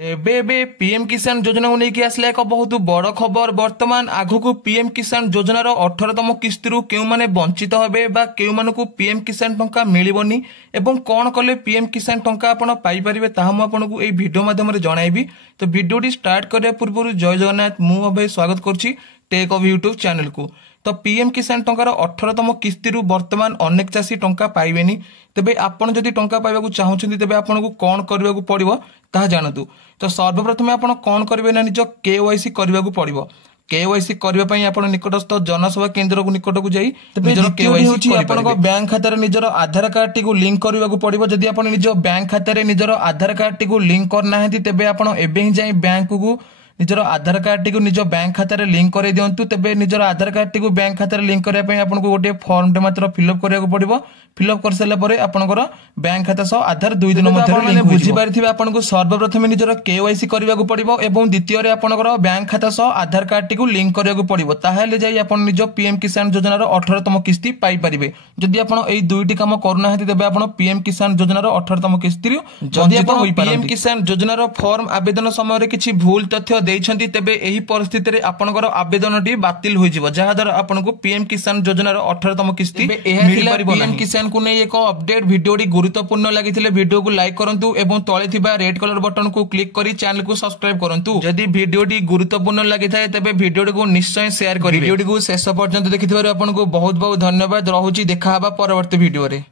ଏବେ पीएम किसान योजना को लेकिन आसला एक बहुत बड़ खबर। बर्तमान आगु पीएम किसान योजनार 18तम किस्ती क्यों माने वंचित हेबे बा केउ मानकु पीएम किसान टंका मिलिबनी एवं कौन कले पीएम किसान टंका आपण पाई परिबे ताहा मु आपनकु एई वीडियो माध्यम रे जणाइबी। तो वीडियोटी स्टार्ट करिया पूर्व जय जगन्नाथ मु अबे स्वागत करछि टेक ऑफ यूट्यूब चैनल को। तो पीएम किसान टंकार 18तम किस्ती वर्तमान अनेक चाषी टंका पाइबेनी। तेबे आपण जदि टंका पाइबाकु चाहुछन्ती तेबे आपनकु कोन करबाकु पड़िबो ताहा जानतु। तो सर्वप्रथम आपण कोन करबे ना निज केवाईसी करबाकु पड़िबो। केवाईसी करबा पई आपण निकटस्थ जनसेवा केंद्र को निकट को जाई निजर केवाईसी आपनको बैंक खाता रे निजर आधार कार्ड टी को लिंक करबाकु पड़िबो। जदि आपण निज बैंक खाता रे निजर आधार कार्ड टी को लिंक करना हेती तेबे आपण एबे ही जाई बैंक को निजर आधार कार्ड टी को निज बैंक खाता रे लिंक करे दियंतु। तेबे निजर आधार कार्ड टी को बैंक खाता रे लिंक करया पई आपनको गोटे फॉर्म टे मात्र फिलअप करयाको पड़िबो। फिलअप कर सारा परे आपनकर बैंक खाता सह आधार 2 दिन मध्ये लिंक बुझी पारिथिबे। आपनको सर्वप्रथम निजर केवाईसी करबाकू पड़िबो एवं द्वितीय रे आपनकर बैंक खाता सह आधार कार्ड टी को लिंक करयाकू पड़िबो। ताहाले जाई आपण निज पीएम किसान योजनार 18तम किस्ती पाई परिबे। जदि आपण एई दुईटी काम करना हेति तेबे आपण पीएम किसान योजनार 18तम किस्ती जदि आपण पीएम किसान योजनार फॉर्म आवेदन समय रे किछि भूल तथ्य देइछन्ती तेबे एही परिस्थिति रे आपनकर आवेदनटी बातिल होई जिवो। जहा द्वारा आपनको पीएम किसान योजनार 18तम किस्ती मिल परिबो। पीएम किसान को नै एक अपडेट वीडियोटी गुरुत्वपूर्ण लागिथिले वीडियो को लाइक करंतु एवं तळे थिबा रेड कलर बटन को क्लिक करी चैनल को सब्सक्राइब करंतु। जदि वीडियोटी गुरुत्वपूर्ण लागिथाय तेबे वीडियोटी को निश्चय शेयर करिवे। वीडियोटी को शेष पर्यंत देखिथिबार आपनको बहुत बहुत धन्यवाद। रहुची देखा हबा परवर्ती वीडियो रे।